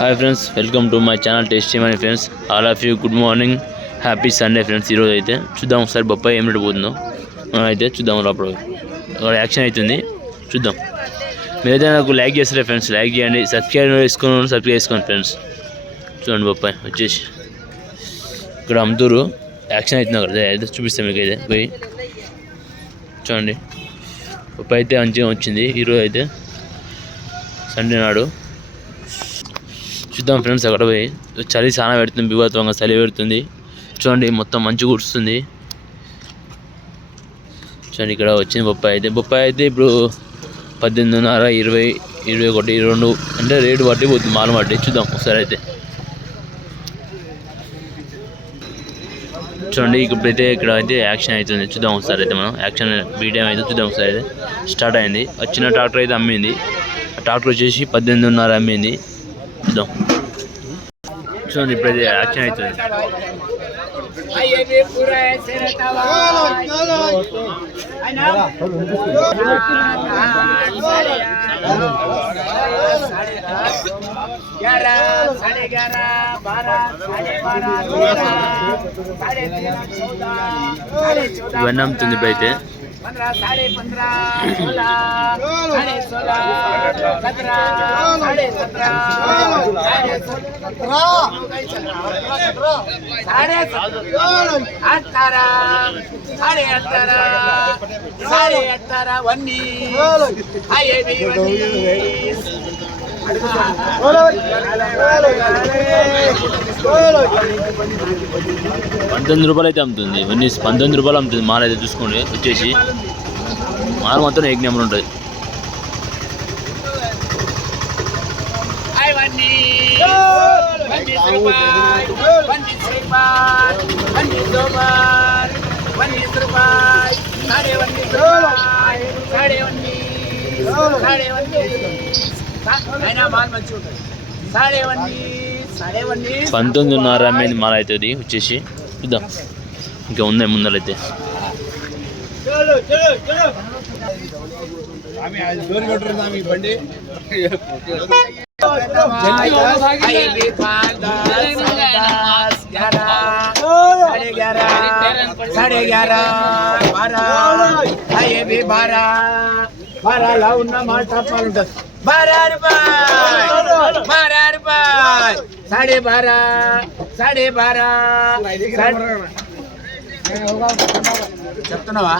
Hi friends welcome to my channel tasty money friends all of you good morning happy Sunday friends ఈరోజు అయితే చూద్దాం ఒకసారి బొప్పాయి ఏం రేటు పోతుందో. మనం అయితే చూద్దాం లోపల. అక్కడ యాక్షన్ అవుతుంది చూద్దాం. మీరైతే నాకు లైక్ చేస్తారా ఫ్రెండ్స్ లైక్ చేయండి. సబ్స్క్రైబ్ చేసుకోండి సబ్స్క్రైబ్ చేసుకోండి ఫ్రెండ్స్ చూడండి బొప్పాయి వచ్చేసి. ఇక్కడ అమ్ముతూరు. యాక్షన్ అవుతుంది అక్కడ. అయితే చూపిస్తాం మీకు అయితే పోయి. చూడండి. బొప్పాయి అయితే మంచిగా వచ్చింది. ఈరోజు అయితే సండే నాడు. చూద్దాం ఫ్రెండ్స్ అక్కడ పోయి. చలి చాలా పెడుతుంది బిభత్వంగా చలి పెడుతుంది. చూడండి మొత్తం మంచి కురుస్తుంది. చూడండి ఇక్కడ వచ్చింది బొప్పాయి అయితే. బొప్పాయి అయితే ఇప్పుడు పద్దెనిమిదిన్నర ఇరవై ఇరవై ఒకటి ఇరవై రెండు. అంటే రేటు బట్టి పోతుంది మాల బట్టి. చూద్దాం ఒకసారి అయితే. చూడండి ఇప్పుడైతే ఇక్కడ అయితే యాక్షన్ అవుతుంది. చూద్దాం ఒకసారి అయితే మనం. యాక్షన్ బీటైం అయితే చూద్దాం ఒకసారి అయితే. స్టార్ట్ అయింది. వచ్చిన ట్రాక్టర్ అయితే అమ్మింది. ఆ ట్రాక్టర్ వచ్చేసి పద్దెనిమిదిన్నర అమ్మింది. చూద్దాం చూడండి ఇప్పుడైతే యాక్షన్ అవుతుంది आइए भी पूरा ऐसे रहता ग्यारह साढ़े ग्यारह बारह साढ़े बारह तेरह साढ़े तेरह चौदह साढ़े चौदह ఇవన్నీ అమ్ముతుంది ఇప్పుడైతే पंद्रह साढ़े पंद्रह सोलह साढ़े सोलह सत्रह साढ़े सत्रह साढ़े साढ़े अठारह साढ़े अठारह साढ़े अठारह उन्नीस आइए भी उन्नीस పంతొమ్మిది రూపాయలు అయితే అమ్ముతుంది. ఇవన్నీ పంతొమ్మిది రూపాయలు అమ్ముతుంది. మాల అయితే చూసుకోండి. వచ్చేసి మాల మొత్తం ఏక్ నెంబర్ ఉంటుంది. I want one is rupai, one is rupai, one is rupai, साढ़े one is rupai, साढ़े उन्नीस, साढ़े उन्नीस, है ना माल मचूर साढ़े उन्नीस, साढ़े उन्नीस, పంతొమ్మిదిన్నర అమ్మేది మాల అవుతుంది వచ్చేసి చూద్దాం ఇంకా ఉన్నాయి ముందరైతే आइए भी पाँच, दस, साढ़े दस, ग्यारह, साढ़े ग्यारह, साढ़े ग्यारह, बारह, आइए भी बारह, बारह लाओ ना माटा पाल बारह रुपये बारह रुपये साढ़े बारह साढ़े बारह చెప్తున్నావా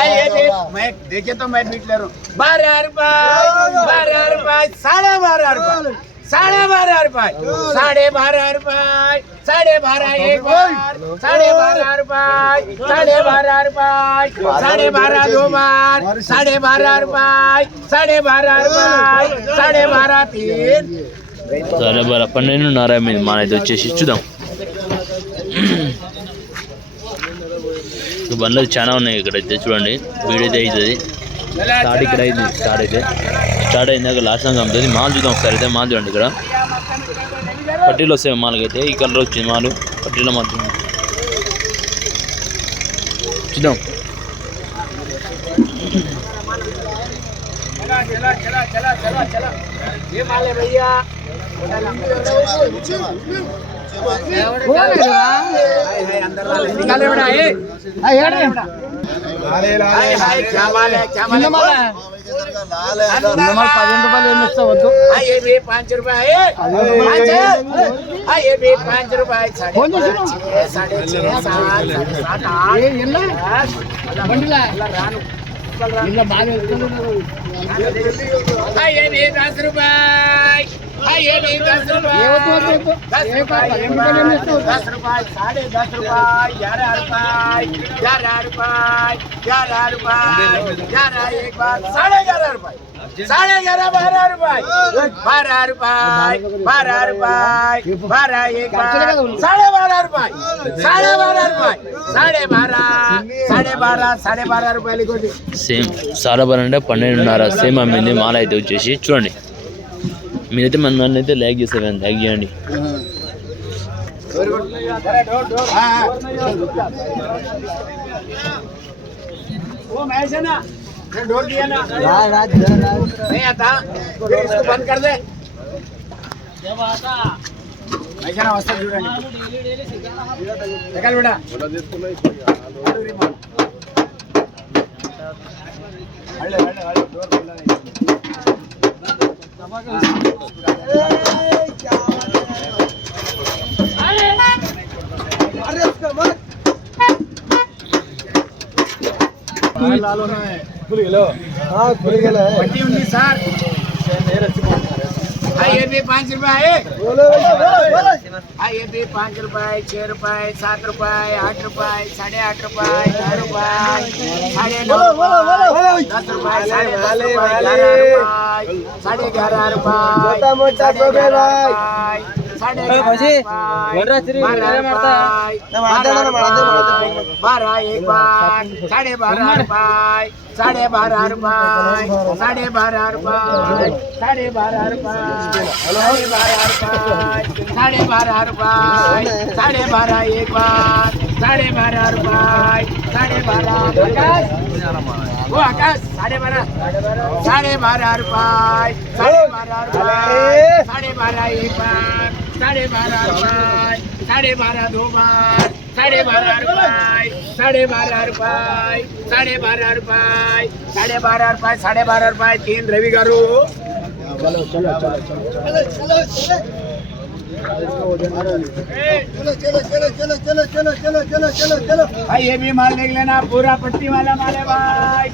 अरे ये मैं देखे तो मैं बीट ले रहा हूँ बारह रुपए बारह रुपए साढ़े बारह रुपए साढ़े बारह रुपए साढ़े बारह रुपए साढ़े बारह एक बार साढ़े बारह रुपए साढ़े बारह रुपए साढ़े बारह दो बार साढ़े बारह रुपए साढ़े बारह रुपए साढ़े बारह तीन సరే బర పన్నెండున్నర అమ్మేది మాల అయితే వచ్చేసి చూద్దాం ఇక బండ్లు అయితే చాలా ఉన్నాయి ఇక్కడైతే చూడండి వీడియో అయితే అవుతుంది స్టార్ట్ ఇక్కడ అయింది స్టార్ట్ అయితే స్టార్ట్ అయిందాక లాస్ట్ దాకా అమ్ముతుంది మాల్ చూద్దాం ఒకసారి అయితే మాల్ చూడండి ఇక్కడ. పట్టీలు వస్తాయి మాల్కి అయితే ఈ కలర్ వచ్చింది మాలు. పట్టీలో మాత్రం. చూద్దాం. चला పదిహేను రూపాయలు ఏమి వద్దు పాంచ్ రూపాయి పాంచ్ రూపాయి రాను అయ్యని దశ రూపాయి అయ్యని దశ రూపాయి దశ రూపాయి దశ రూపాయి సాడే దశ రూపాయి గ్యారా రూపాయి గ్యారా రూపాయి గ్యారా రూపాయి గ్యారా ఏక్ బార్ సాడే గ్యారా రూపాయి साढ़े पाँच, छः, साढ़े छः सात साढ़े सात आठ दस, रानू हाँ, ये भी दस रुपए हाँ, ये भी दस रुपए दस रुपए दस रुपए साढ़े दस रुपए ग्यारह रुपए ग्यारह रुपए ग्यारह रुपए ग्यारह एक बार साढ़े ग्यारह रुपए साढ़े ग्यारह बारह रुपए बारह रुपए बारह रुपए बारह एक बार साढ़े बारह रुपए साढ़े बारह रुपए साढ़े बारह साढ़े बारह साढ़े बारह रुपए लिखो जी సేమ్ సారాబార్ అంటే పన్నెండున్నర సేమ్ అమ్మింది మాల అయితే వచ్చేసి చూడండి మీరైతే మన నన్ను అయితే లైక్ చేస్తారు లైక్ చేయండి वो मैच है राज राज नहीं आता इसको बंद कर दे जब आता ऐसा ना वस्त्र जुड़ा नहीं निकल बेटा हल्ले हल्ले हल्ले डोर खुला नहीं ए क्या बात है ये भी पाँच रुपये है ये भी पाँच रुपये छः रुपये सात रुपये आठ रुपये साढ़े आठ रुपये नौ रुपये साढ़े नौ दस रुपये साढ़े दस रुपये साढ़े रुपये. પછી વનરાજશ્રી વધારે મારતા બારા એક ભાઈ સાડે બારા ભાઈ સાડે બારા ભાઈ સાડે બારા ભાઈ સાડે બારા ભાઈ સાડે બારા ભાઈ સાડે બારા એક ભાઈ સાડે બારા ભાઈ સાડે બારા આકાશ ઓ આકાશ સાડે બારા સાડે બારા ભાઈ સાડે બારા ભાઈ સાડે બારા એક ભાઈ साढ़े बारह एक बार साढ़े बारह रुपए साढ़े बारह दो बार साढ़े बारह रुपए साढ़े बारह रुपए साढ़े बारह रुपए साढ़े बारह रुपए साढ़े बारह रुपए तीन रवि गारू भाई ये भी माल देख लेना पूरा पट्टी वाला माल है भाई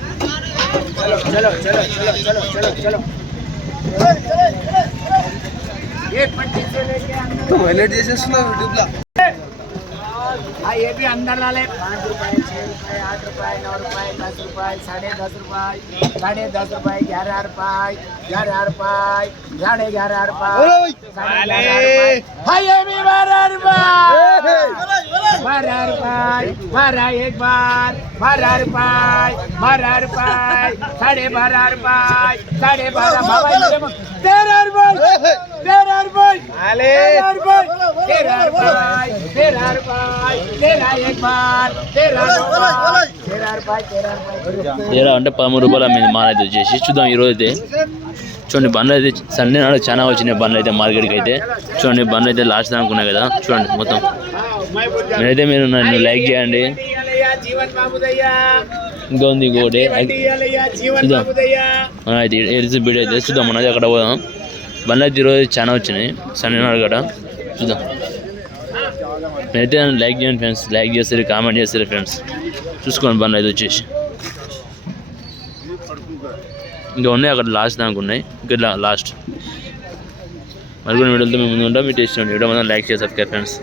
चलो चलो चलो चलो चलो चलो चलो హైలైట్ చేసేస్తున్నా యూట్యూబ్ లో ये भी अंदर डाले पाँच रुपए छः रुपए आठ रुपए नौ रुपए दस रुपए साढ़े दस रुपए साढ़े दस रुपए ग्यारह रुपए ग्यारह रुपए साढ़े ग्यारह रुपये साढ़े ग्यारह रुपये रुपए बारह एक बार बारह रुपए बारह रुपए साढ़े बारह रुपए साढ़े बारह बाबा इधर मत। तेरह रुपए तेरह रुपए तेरह रुपए तेरह रुपए तेरह रुपए तेरह एक बार तेरह रुपए तेरह रुपए तेरह रुपए తీరా అంటే పదమూడు రూపాయలు అమ్మింది మాల్ అయితే వచ్చేసి చూద్దాం ఈరోజు అయితే చూడండి బండ్లు అయితే సండే నాడు చాలా వచ్చినాయి బండ్లు అయితే మార్కెట్కి అయితే. చూడండి బండ్లు అయితే లాస్ట్ దాకా ఉన్నాయి కదా. చూడండి మొత్తం. మీరైతే మీరు నన్ను లైక్ చేయండి. ఇంకా ఉంది ఇంకోటి చూద్దాం అయితే ఎరిసి అయితే చూద్దాం మనది అక్కడ పోదాం. బండ్లు అయితే ఈరోజు చాలా వచ్చినాయి సండే నాడు కదా చూద్దాం. మీరైతే లైక్ చేయండి ఫ్రెండ్స్. లైక్ చేస్తారు కామెంట్ చేస్తారు ఫ్రెండ్స్. చూసుకోండి బండ్లు అయితే వచ్చేసి. ఇంకా ఉన్నాయి అక్కడ లాస్ట్ దానికి ఉన్నాయి. ఇంకా లాస్ట్ మరి కొన్ని వీడియోలతో మేము ముందు ఉంటాం మీరు టేస్ట్ వీడియో మనం లైక్ చేసి సబ్స్క్రైబ్ ఫ్రెండ్స్